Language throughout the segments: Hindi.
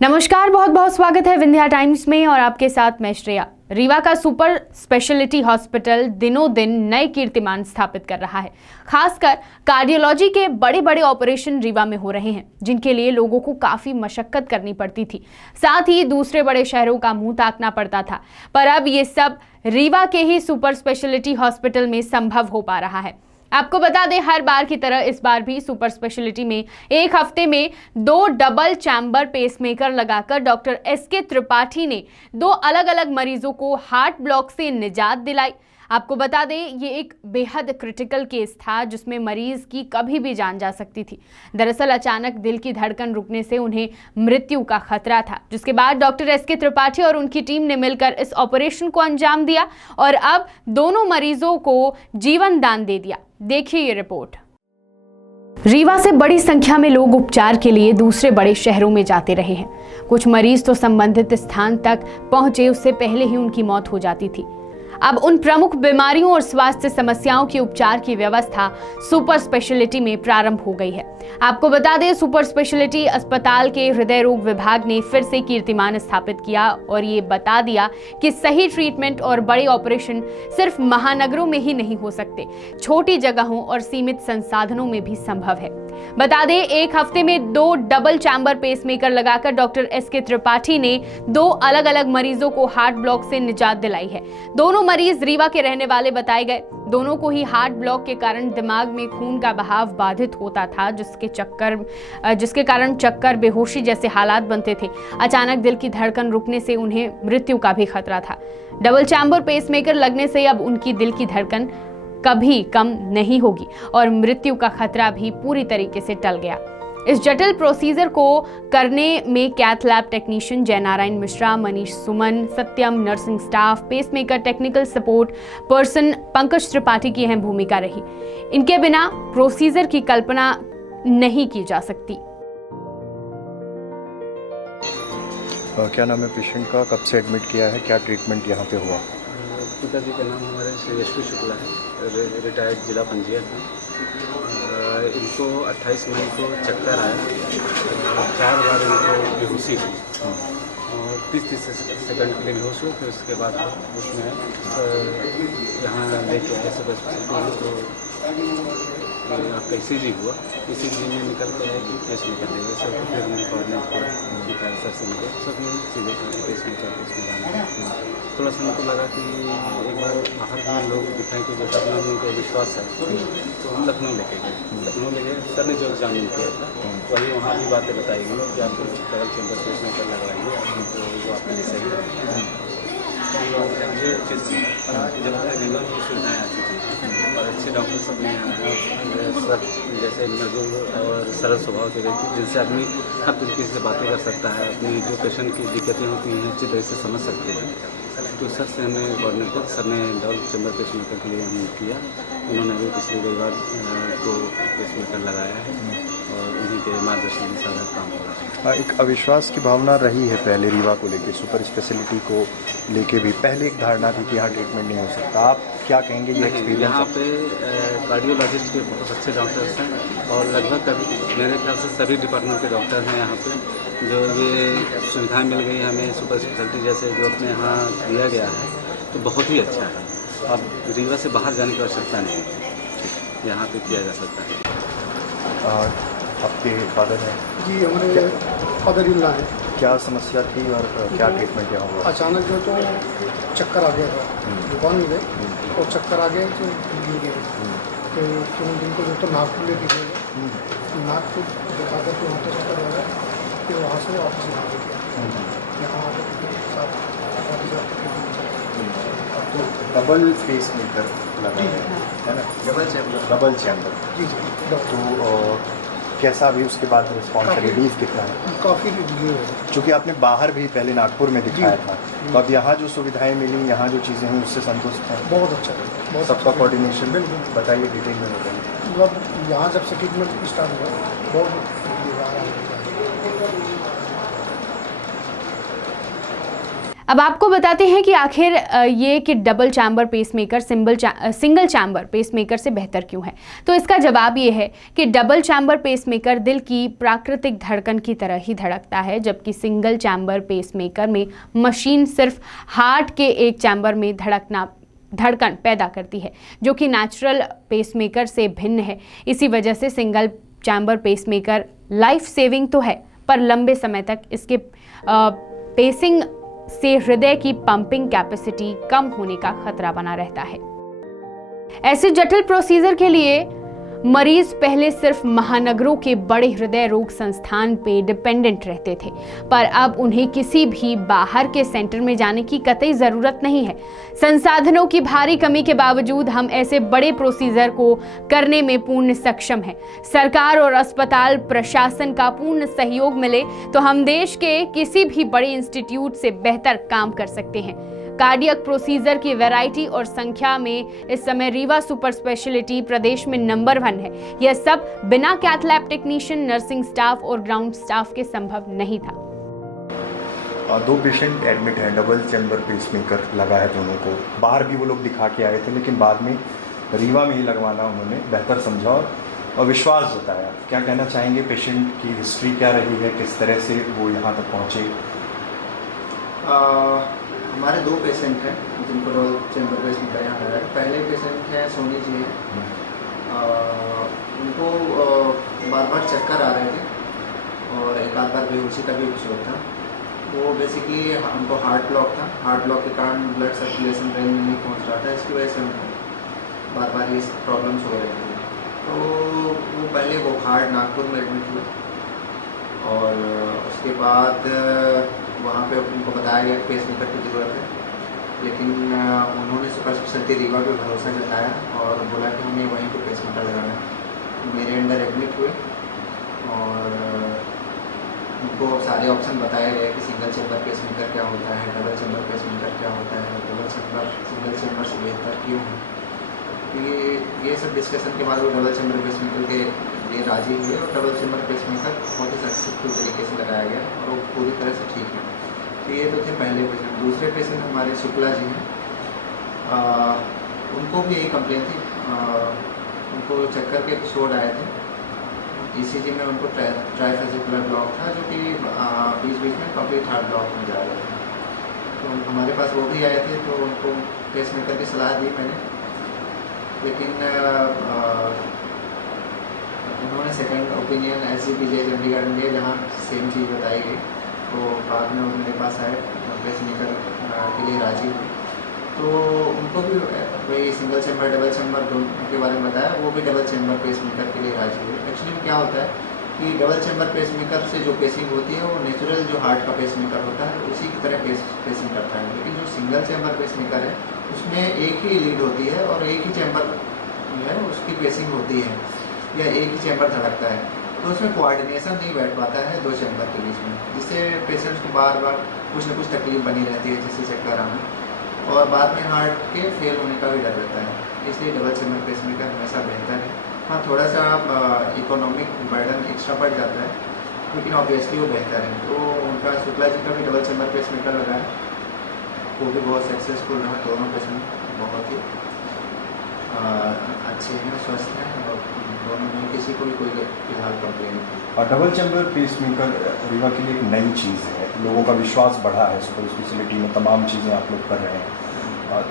नमस्कार, बहुत बहुत स्वागत है विंध्या टाइम्स में और आपके साथ मैं श्रेया। रीवा का सुपर स्पेशलिटी हॉस्पिटल दिनों दिन नए कीर्तिमान स्थापित कर रहा है। खासकर कार्डियोलॉजी के बड़े बड़े ऑपरेशन रीवा में हो रहे हैं, जिनके लिए लोगों को काफी मशक्कत करनी पड़ती थी, साथ ही दूसरे बड़े शहरों का मुंह ताकना पड़ता था। पर अब ये सब रीवा के ही सुपर स्पेशलिटी हॉस्पिटल में संभव हो पा रहा है। आपको बता दें, हर बार की तरह इस बार भी सुपर स्पेशलिटी में एक हफ्ते में 2 डबल चैम्बर पेसमेकर लगाकर डॉक्टर एसके त्रिपाठी ने 2 अलग अलग मरीजों को हार्ट ब्लॉक से निजात दिलाई। आपको बता दें, ये एक बेहद क्रिटिकल केस था जिसमें मरीज की कभी भी जान जा सकती थी। दरअसल अचानक दिल की धड़कन रुकने से उन्हें मृत्यु का खतरा था, जिसके बाद डॉक्टर एसके त्रिपाठी और उनकी टीम ने मिलकर इस ऑपरेशन को अंजाम दिया और अब दोनों मरीजों को जीवन दान दे दिया। देखिए ये रिपोर्ट। रीवा से बड़ी संख्या में लोग उपचार के लिए दूसरे बड़े शहरों में जाते रहे हैं। कुछ मरीज तो संबंधित स्थान तक पहुंचे उससे पहले ही उनकी मौत हो जाती थी। अब उन प्रमुख बीमारियों और स्वास्थ्य समस्याओं के उपचार की व्यवस्था सुपर स्पेशलिटी में प्रारंभ हो गई है। आपको बता दें, सुपर स्पेशलिटी अस्पताल के हृदय रोग विभाग ने फिर से कीर्तिमान स्थापित किया और ये बता दिया कि सही ट्रीटमेंट और बड़े ऑपरेशन सिर्फ महानगरों में ही नहीं हो सकते, छोटी जगहों और सीमित संसाधनों में भी संभव है। बता दें, एक हफ्ते में 2 डबल चैम्बर पेसमेकर लगाकर डॉक्टर एसके त्रिपाठी ने 2 अलग अलग मरीजों को हार्ट ब्लॉक से निजात दिलाई है। दोनों मरीज रीवा के रहने वाले बताए गए। दोनों को ही हार्ट ब्लॉक के कारण दिमाग में खून का बहाव बाधित होता था, जिसके कारण चक्कर, बेहोशी जैसे हालात बनते थे। अचानक दिल की धड़कन रुकने से उन्हें मृत्यु का भी खतरा था। डबल चैम्बर पेसमेकर लगने से अब उनकी दिल की धड़कन कभी कम नहीं होगी और मृत्यु का खतरा भी पूरी तरीके से टल गया। इस जटिल प्रोसीजर को करने में cath lab technician Jaynarayan Mishra, Manish Suman, Satyam, nursing staff, pacemaker technical support person Pankaj Tripathi की अहम भूमिका रही। इनके बिना प्रोसीजर की कल्पना नहीं की जा सकती। क्या नाम है पेशेंट का, कब से एडमिट किया है, क्या ट्रीटमेंट यहाँ पे हुआ? पिताजी का नाम हमारे श्री एस पी शुक्ला है, रिटायर्ड जिला पंजीयक है। इनको 28 मई को चक्कर आया, 4 बार इनको बेहोशी थी और 30 सेकंड के लिए बेहोश हुए। फिर उसके बाद उसमें यहाँ लेके आए सब अस्पताल, तो आपका ECG हुआ। ECG में निकल के आया कि पेसमेकर देगा सर। फिर हमने कोऑर्डिनेट किया सर से मिले, सब ने सीधे पेसमेकर थोड़ा सा हमको लगा कि एक बार बाहर में लोग दिखाएं कि जैसा अपना उनको विश्वास है, तो हम लखनऊ लेके गए। लखनऊ ले गए, सर ने जो एग्जामिन किया था वही वहाँ भी बातें बताई गई कि आप डबल चैम्बर पेसमेकर लगवाएंगे तो वो आपके लिए सही है। ये चीज़ जब रीवा में सुविधाएँ आती थी और अच्छे डॉक्टर सब ने सब जैसे मजदूर और सरल स्वभाव के व्यक्ति, जिनसे आदमी हर तरीके से बातें कर सकता है, अपनी जो पेशेंट की दिक्कतें होती हैं अच्छी तरह से समझ सकते हैं। तो सर से हमें कोऑर्डिनेट कर, सर ने डबल चैम्बर पेसमेकर के लिए हमने किया। उन्होंने अभी पिछले रविवार को पेसमेकर लगाया है और उन्हीं के मार्गदर्शन में सारा काम हो रहा है। एक अविश्वास की भावना रही है पहले रीवा को लेके, सुपर स्पेशलिटी को लेके भी पहले एक धारणा थी कि यहाँ ट्रीटमेंट नहीं हो सकता। आप क्या कहेंगे ये एक्सपीरियंस? यहाँ पे कार्डियोलॉजिस्ट के बहुत अच्छे डॉक्टर्स हैं और लगभग मेरे ख्याल से सभी डिपार्टमेंट के डॉक्टर हैं यहाँ पे। जो ये सुविधाएं मिल गई हमें सुपर स्पेशलिटी जैसे जो अपने यहाँ दिया गया है, तो बहुत ही अच्छा है। अब रीवा से बाहर जाने की आवश्यकता नहीं है, यहाँ पे किया जा सकता है। आपके फादर हैं जी, हमारे फादर इन लॉ है। क्या समस्या थी और क्या ट्रीटमेंट यहाँ हुआ? अचानक जो तो चक्कर आ गया था, दुकान में गए और चक्कर आ गए तो गिर गए। तो तुरंत उनको जो तो नागपुर ले गए, नागपुर दिखा कर वहाँ तो चक्कर आ गया। फिर वहाँ से वापस यहाँ ले गया, यहाँ आकर साथ तो डबल पेसमेकर लगा है ना? डबल चैम्बर जी जी। तो कैसा भी उसके बाद रिस्पॉन्स, रिलीफ कितना है? काफ़ी रिलीफ है, क्योंकि आपने बाहर भी पहले नागपुर में दिखाया था, तो अब यहाँ जो सुविधाएं मिली, यहाँ जो चीज़ें हैं उससे संतुष्ट हैं? बहुत अच्छा है, बहुत सबका कोऑर्डिनेशन बताइए, डिटेल में बताइए। मतलब यहाँ जब से ट्रीटमेंट स्टार्ट हुआ बहुत अब आपको बताते हैं कि आखिर ये कि double chamber pacemaker single chamber pacemaker से बेहतर क्यों है। तो इसका जवाब ये है कि डबल चैम्बर पेसमेकर दिल की प्राकृतिक धड़कन की तरह ही धड़कता है, जबकि सिंगल चैम्बर पेसमेकर में मशीन सिर्फ हार्ट के एक चैम्बर में धड़कन पैदा करती है, जो कि नेचुरल पेसमेकर से भिन्न है। इसी वजह से single chamber pacemaker life saving तो है, पर लंबे समय तक इसके पेसिंग से हृदय की पंपिंग कैपेसिटी कम होने का खतरा बना रहता है। ऐसे जटिल प्रोसीजर के लिए मरीज पहले सिर्फ महानगरों के बड़े हृदय रोग संस्थान पे डिपेंडेंट रहते थे, पर अब उन्हें किसी भी बाहर के सेंटर में जाने की कतई जरूरत नहीं है। संसाधनों की भारी कमी के बावजूद हम ऐसे बड़े प्रोसीजर को करने में पूर्ण सक्षम हैं। सरकार और अस्पताल प्रशासन का पूर्ण सहयोग मिले तो हम देश के किसी भी बड़े इंस्टीट्यूट से बेहतर काम कर सकते हैं। कार्डियक प्रोसीजर की वैरायटी और संख्या में इस समय रीवा सुपर स्पेशलिटी प्रदेश में नंबर 1 है। यह सब बिना cath lab technician, nursing staff और ग्राउंड स्टाफ के संभव नहीं था। 2 पेशेंट एडमिट हैं, डबल चैम्बर पेसमेकर लगा है दोनों को। बाहर भी वो लोग दिखा के आए थे, लेकिन बाद में रीवा में ही लगवाना उन्होंने बेहतर समझा और विश्वास जताया। क्या कहना चाहेंगे, पेशेंट की हिस्ट्री क्या रही है, किस तरह से वो यहाँ तक पहुँचे? हमारे 2 पेशेंट हैं जिनको डबल चैम्बर पेसमेकर यहाँ लगा है। पहले पेशेंट हैं सोनी जी हैं, उनको बार बार चक्कर आ रहे थे और एक आध बार बेहोशी का भी एपिसोड था। वो बेसिकली उनको हार्ट ब्लॉक था। हार्ट ब्लॉक के कारण ब्लड सर्कुलेशन रेंज में नहीं पहुँच रहा था, इसकी वजह से उनको बार बार ये प्रॉब्लम्स हो रही थी। तो वो पहले वो हार्ट नागपुर में एडमिट हुए और उसके बाद वहाँ पे उनको बताया गया पेसमेकर की ज़रूरत है, लेकिन उन्होंने सुपर स्पेशलिटी रीवा पे भरोसा जताया और बोला कि हमें वहीं पे पेसमेकर लगाना है। मेरे अंडर एडमिट हुए और उनको सारे ऑप्शन बताए गए कि सिंगल चैम्बर पेसमेकर क्या होता है, डबल चैम्बर पेसमेकर क्या होता है, डबल चैम्बर सिंगल चैम्बर से बेहतर क्यों है। ये सब डिस्कशन के बाद वो डबल चैम्बर पेसमेकर के लिए राजी हुए और डबल चैम्बर पेसमेकर बहुत ही सक्सेसफुल तरीके से लगाया गया और वो पूरी तरह से ठीक है। तो ये तो थे पहले पेशेंट। दूसरे पेशेंट हमारे शुक्ला जी हैं, उनको भी यही कंप्लेन थी। उनको चक्कर के एपिसोड आए थे। ECG में उनको ट्राइफेसिकुलर ब्लॉक था, जो कि बीच बीच में कंप्लीट हार्ट ब्लॉक में जा रहे थे। तो हमारे पास वो भी आए थे, तो उनको पेसमेकर की सलाह दी मैंने, लेकिन उन्होंने सेकंड ओपिनियन SGPJ चंडीगढ़ में दिया, जहाँ सेम चीज़ बताई गई। तो बाद में वो मेरे पास आए, पेसमेकर के लिए राजी हुए। तो उनको भी वही सिंगल चैम्बर डबल चैम्बर दोनों के बारे में बताया, वो भी डबल चैम्बर पेसमेकर के लिए राजी हुए। एक्चुअली में क्या होता है कि डबल चैम्बर पेसमेकर से जो पेसिंग होती है वो नेचुरल जो हार्ट का पेसमेकर होता है उसी की तरह पेसिंग करता है, लेकिन जो सिंगल चैम्बर पेसमेकर है उसमें एक ही लीड होती है और एक ही चैम्बर जो है उसकी पेसिंग होती है या एक ही चैम्बर धड़कता है। तो उसमें कोऑर्डिनेशन नहीं बैठ पाता है 2 चैम्बर के बीच में, जिससे पेशेंट्स को बार बार कुछ ना कुछ तकलीफ बनी रहती है, जैसे चक्कर आना और बाद में हार्ट के फेल होने का भी डर रहता है। इसलिए डबल चैम्बर पेसमेकर हमेशा बेहतर है। हाँ, थोड़ा सा इकोनॉमिक बर्डन एक्स्ट्रा बढ़ जाता है, लेकिन ऑब्वियसली वो बेहतर है। तो उनका शुक्ला जी का भी डबल चैम्बर पेसमेकर लगा है, वो भी बहुत सक्सेसफुल रहा। दोनों पेशेंट बहुत ही अच्छे हैं, स्वस्थ हैं और दोनों में किसी को भी कोई फिलहाल कंप्लेन नहीं। और डबल चैम्बर पेसमेकर रीवा के लिए एक नई चीज़ है, लोगों का विश्वास बढ़ा है सुपर स्पेशलिटी में। तमाम चीज़ें आप लोग कर रहे हैं,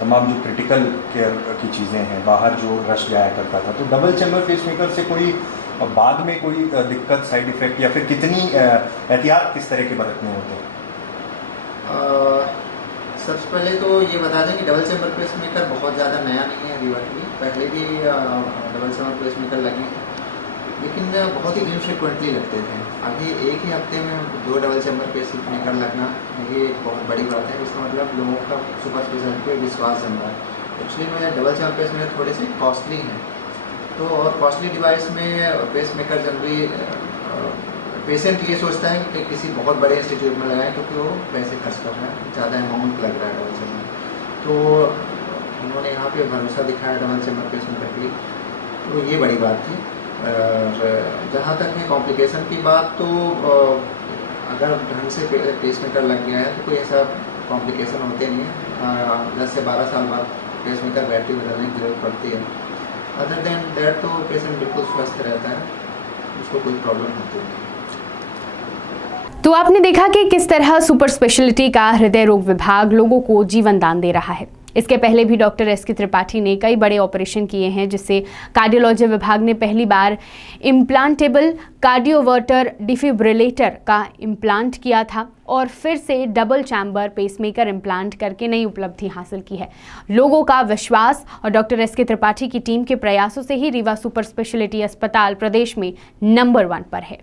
तमाम जो क्रिटिकल केयर की चीज़ें हैं, बाहर जो रश जाया करता था, तो डबल चैम्बर पेसमेकर से कोई बाद में कोई दिक्कत, साइड इफ़ेक्ट या फिर कितनी एहतियात किस तरह के बरतने होते हैं? सबसे पहले तो ये बता दें कि डबल चैम्बर पेसमेकर बहुत ज़्यादा नया नहीं है रीवा के लिए। पहले भी डबल चैम्बर पेसमेकर लगे, लेकिन बहुत ही इनफ्रिक्वेंटली लगते थे। अभी एक ही हफ्ते में 2 डबल चैम्बर पेसमेकर लगना ये बहुत बड़ी बात है। इसका मतलब लोगों का सुपर स्पेशलिटी पे विश्वास जम रहा है। एक्चुअली में डबल चैम्बर पेसमेकर थोड़े से कॉस्टली हैं, तो और कॉस्टली डिवाइस में पेसमेकर जनरली पेशेंट ये सोचता है कि किसी बहुत बड़े इंस्टीट्यूट में लगाएं, क्योंकि वो पैसे खर्च कर रहा है, ज़्यादा अमाउंट लग रहा है डबल चैम्बर। तो उन्होंने यहाँ पे भरोसा दिखाया डबल चैम्बर पेसमेकर के लिए, तो ये बड़ी बात थी। जहाँ तक है कॉम्प्लिकेशन की बात, तो अगर ढंग से पेसमेकर लग गया है तो कोई ऐसा कॉम्प्लिकेशन होते नहीं है। 10 से 12 साल बाद पेसमेकर बैटरी बदलने की जरूरत पड़ती है। अदर देन दैट तो पेशेंट बिल्कुल स्वस्थ रहता है, उसको कोई प्रॉब्लम होती नहीं। तो आपने देखा कि किस तरह सुपर स्पेशलिटी का हृदय रोग विभाग लोगों को जीवन दान दे रहा है। इसके पहले भी डॉक्टर एस के त्रिपाठी ने कई बड़े ऑपरेशन किए हैं, जिससे कार्डियोलॉजी विभाग ने पहली बार इम्प्लांटेबल कार्डियोवर्टर डिफिब्रिलेटर का इम्प्लांट किया था और फिर से डबल चैम्बर पेसमेकर इम्प्लांट करके नई उपलब्धि हासिल की है। लोगों का विश्वास और डॉक्टर एस के त्रिपाठी की टीम के प्रयासों से ही रीवा सुपर स्पेशलिटी अस्पताल प्रदेश में नंबर 1 पर है।